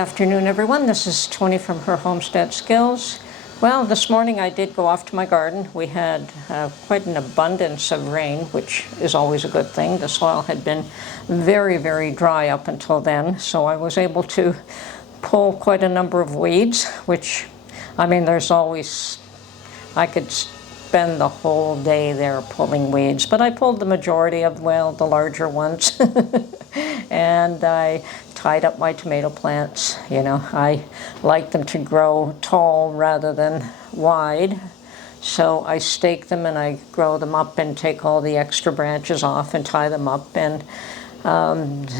Good afternoon, everyone. This is Tony from her Homestead Skills. Well, this morning I did go off to my garden. We had quite an abundance of rain, which is always a good thing. The soil had been very, very dry up until then, so I was able to pull quite a number of weeds, which, I mean, there's always, I could spend the whole day there pulling weeds, but I pulled the majority of, well, the larger ones. And I tied up my tomato plants. You know, I like them to grow tall rather than wide. So I stake them and I grow them up and take all the extra branches off and tie them up. And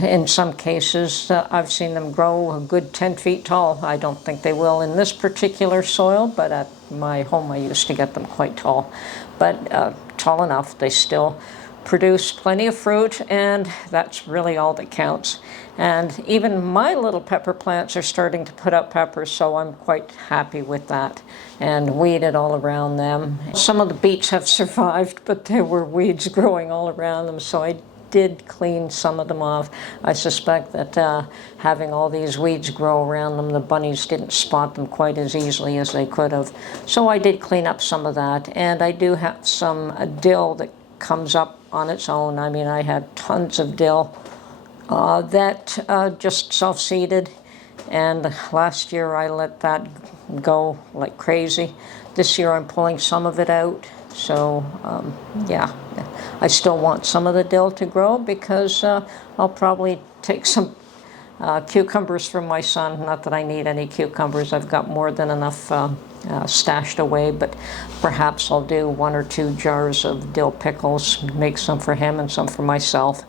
in some cases, I've seen them grow a good 10 feet tall. I don't think they will in this particular soil, but at my home I used to get them quite tall. But tall enough, they still produce plenty of fruit, and that's really all that counts. And even my little pepper plants are starting to put up peppers, so I'm quite happy with that, and weeded all around them. Some of the beets have survived, but there were weeds growing all around them, so I did clean some of them off. I suspect that having all these weeds grow around them, the bunnies didn't spot them quite as easily as they could have. So I did clean up some of that, and I do have some dill that comes up on its own. I mean, I had tons of dill that just self-seeded, and last year I let that go like crazy. This year I'm pulling some of it out, so yeah, I still want some of the dill to grow because I'll probably take some cucumbers from my son. Not that I need any cucumbers, I've got more than enough stashed away, but perhaps I'll do 1 or 2 jars of dill pickles, make some for him and some for myself.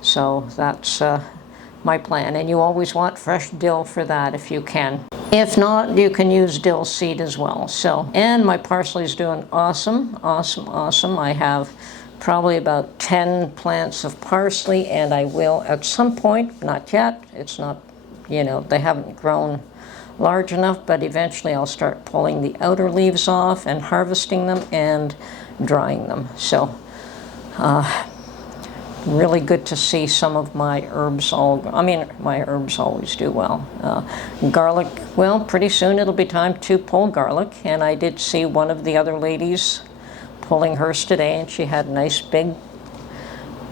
So that's my plan, and you always want fresh dill for that if you can. If not, you can use dill seed as well. So, and my parsley is doing awesome, awesome, awesome. I have probably about 10 plants of parsley, and I will at some point, not yet, it's not, you know, they haven't grown large enough, but eventually I'll start pulling the outer leaves off and harvesting them and drying them. So really good to see some of my herbs my herbs always do well. Garlic, well, pretty soon it'll be time to pull garlic, and I did see one of the other ladies pulling hers today, and she had nice big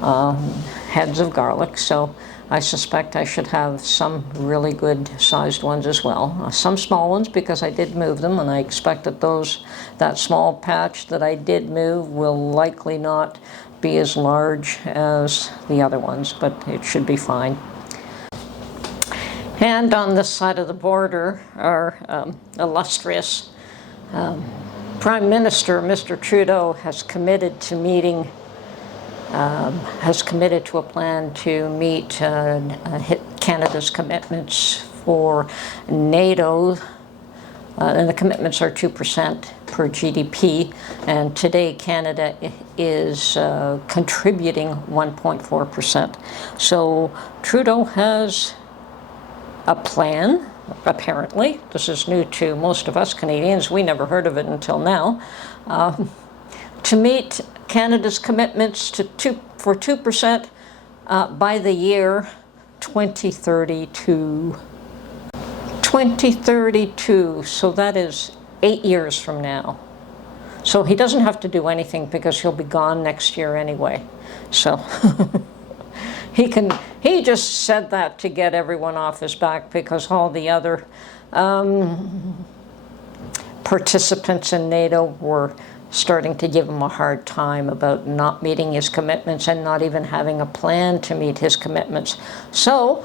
heads of garlic, so I suspect I should have some really good sized ones as well. Some small ones because I did move them, and I expect that that small patch that I did move will likely not be as large as the other ones, but it should be fine. And on this side of the border, our illustrious Prime Minister, Mr. Trudeau, has committed to meeting has committed to a plan to meet Canada's commitments for NATO, and the commitments are 2% per GDP, and today Canada is contributing 1.4%. So Trudeau has a plan, apparently. This is new to most of us Canadians. We never heard of it until now. To meet Canada's commitments for 2% by the year 2032. 2032, so that is 8 years from now. So he doesn't have to do anything because he'll be gone next year anyway. So he just said that to get everyone off his back, because all the other participants in NATO were starting to give him a hard time about not meeting his commitments and not even having a plan to meet his commitments. So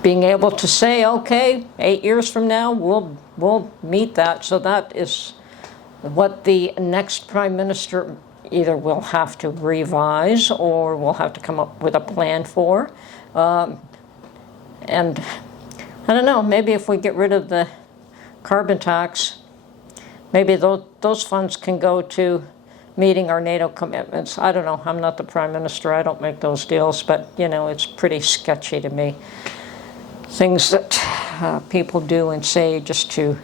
being able to say, okay, 8 years from now, we'll meet that. So that is what the next Prime Minister either will have to revise or will have to come up with a plan for. And I don't know, maybe if we get rid of the carbon tax, maybe those funds can go to meeting our NATO commitments. I don't know. I'm not the Prime Minister. I don't make those deals. But, you know, it's pretty sketchy to me. Things that people do and say just to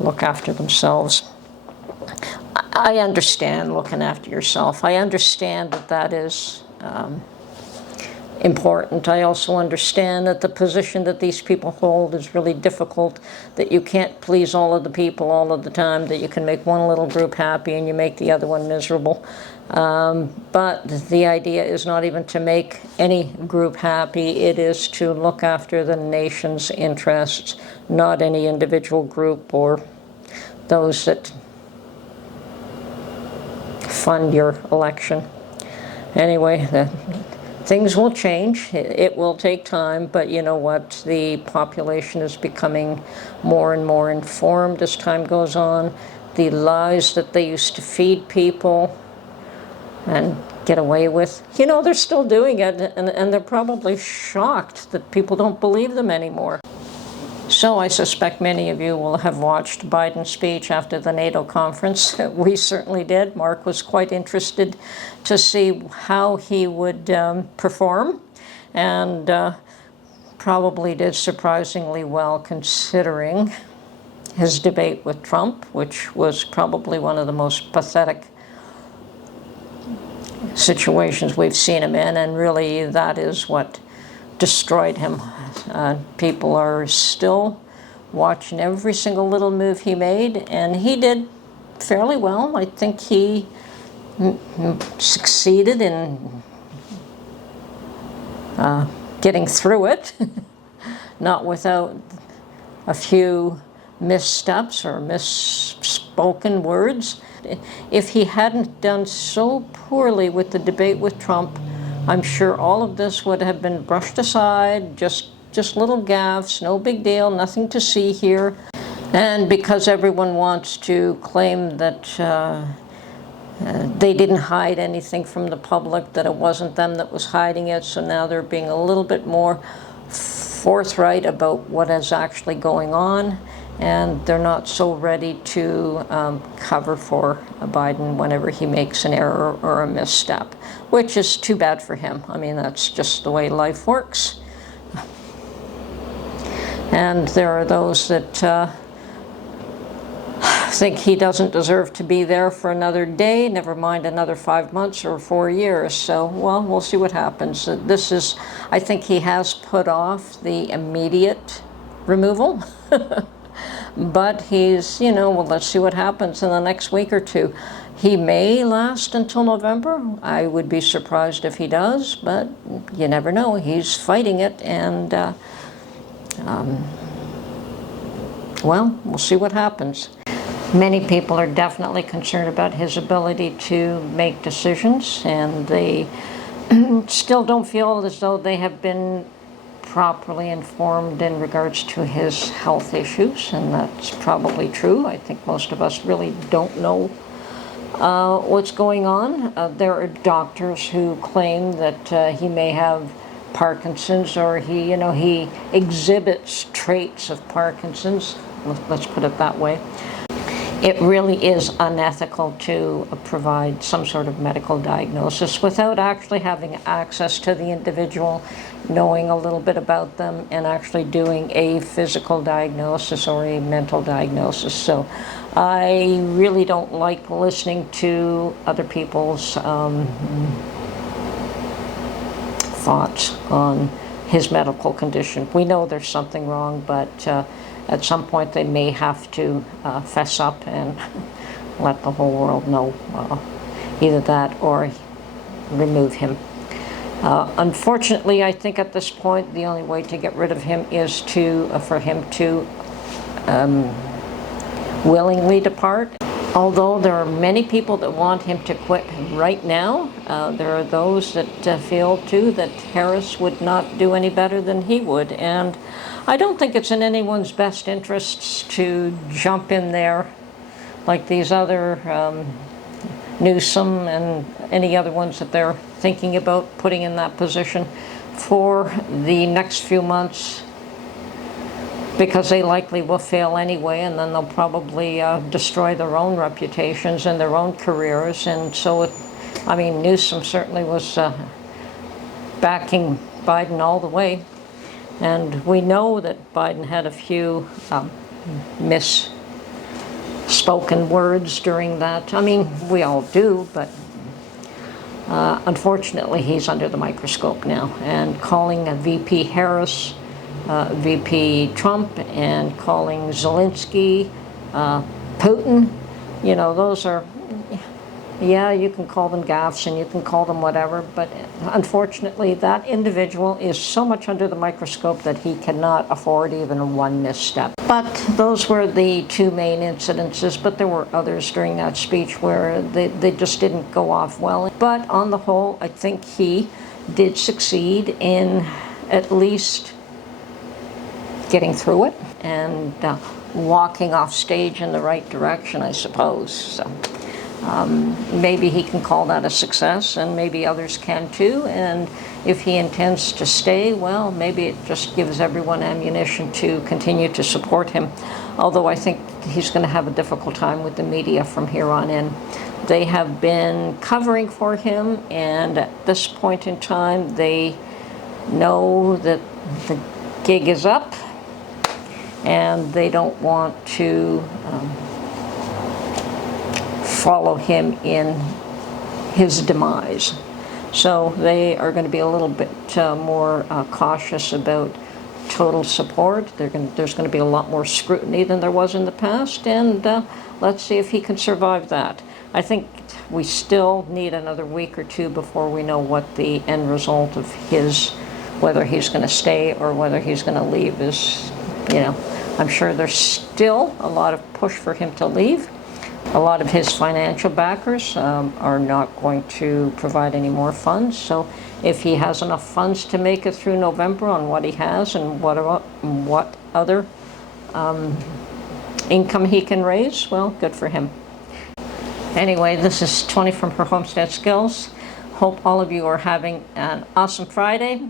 look after themselves. I understand looking after yourself. I understand that that is important. I also understand that the position that these people hold is really difficult, that you can't please all of the people all of the time, that you can make one little group happy and you make the other one miserable. But the idea is not even to make any group happy, it is to look after the nation's interests, not any individual group or those that fund your election. Anyway, things will change. It will take time, but you know what? The population is becoming more and more informed as time goes on. The lies that they used to feed people and get away with, you know, they're still doing it, and they're probably shocked that people don't believe them anymore. So I suspect many of you will have watched Biden's speech after the NATO conference. We certainly did. Mark was quite interested to see how he would perform, and probably did surprisingly well considering his debate with Trump, which was probably one of the most pathetic situations we've seen him in, and really that is what destroyed him. People are still watching every single little move he made, and he did fairly well. I think he succeeded in getting through it, not without a few missteps or misspoken words. If he hadn't done so poorly with the debate with Trump, I'm sure all of this would have been brushed aside, just little gaffes, no big deal, nothing to see here. And because everyone wants to claim that they didn't hide anything from the public, that it wasn't them that was hiding it, so now they're being a little bit more forthright about what is actually going on, and they're not so ready to cover for Biden whenever he makes an error or a misstep, which is too bad for him. I mean, that's just the way life works. And there are those that think he doesn't deserve to be there for another day, never mind another 5 months or 4 years. So, well, we'll see what happens. This is, I think he has put off the immediate removal. But he's, you know, well, let's see what happens in the next week or two. He may last until November. I would be surprised if he does, but you never know. He's fighting it, and well, we'll see what happens. Many people are definitely concerned about his ability to make decisions, and they still don't feel as though they have been properly informed in regards to his health issues, and that's probably true. I think most of us really don't know what's going on. There are doctors who claim that he may have Parkinson's, or he exhibits traits of Parkinson's. Let's put it that way. It really is unethical to provide some sort of medical diagnosis without actually having access to the individual, knowing a little bit about them, and actually doing a physical diagnosis or a mental diagnosis. So I really don't like listening to other people's thoughts on his medical condition. We know there's something wrong, but at some point they may have to fess up and let the whole world know either that or remove him. Unfortunately, I think at this point the only way to get rid of him is for him to willingly depart. Although there are many people that want him to quit right now, there are those that feel too that Harris would not do any better than he would, and I don't think it's in anyone's best interests to jump in there like these other Newsom and any other ones that they're thinking about putting in that position for the next few months, because they likely will fail anyway, and then they'll probably destroy their own reputations and their own careers. And so, I mean, Newsom certainly was backing Biden all the way. And we know that Biden had a few misspoken words during that. I mean, we all do, but Unfortunately, he's under the microscope now, and calling VP Harris, VP Trump, and calling Zelensky, Putin, those are, yeah, you can call them gaffes and you can call them whatever, but unfortunately that individual is so much under the microscope that he cannot afford even one misstep. But those were the two main incidences, but there were others during that speech where they just didn't go off well. But on the whole, I think he did succeed in at least getting through it and walking off stage in the right direction, I suppose. So maybe he can call that a success, and maybe others can too. And if he intends to stay, well, maybe it just gives everyone ammunition to continue to support him. Although I think he's going to have a difficult time with the media from here on in. They have been covering for him, and at this point in time, they know that the gig is up, and they don't want to follow him in his demise. So they are going to be a little bit more cautious about total support. There's going to be a lot more scrutiny than there was in the past, and let's see if he can survive that. I think we still need another week or two before we know what the end result of whether he's going to stay or whether he's going to leave is. I'm sure there's still a lot of push for him to leave. A lot of his financial backers are not going to provide any more funds. So if he has enough funds to make it through November on what he has and what other income he can raise, well, good for him. Anyway, this is Tony from Her Homestead Skills. Hope all of you are having an awesome Friday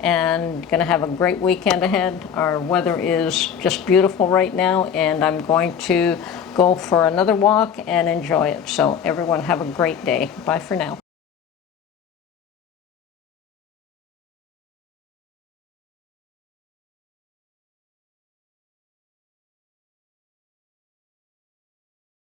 and going to have a great weekend ahead. Our weather is just beautiful right now, and I'm going to go for another walk and enjoy it. So everyone have a great day. Bye for now.